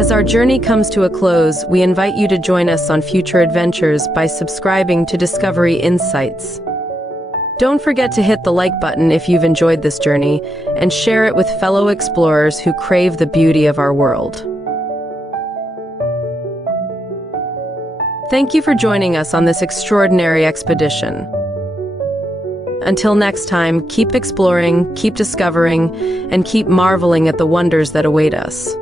As our journey comes to a close, we invite you to join us on future adventures by subscribing to Discovery Insights. Don't forget to hit the like button if you've enjoyed this journey, and share it with fellow explorers who crave the beauty of our world. Thank you for joining us on this extraordinary expedition. Until next time, keep exploring, keep discovering, and keep marveling at the wonders that await us.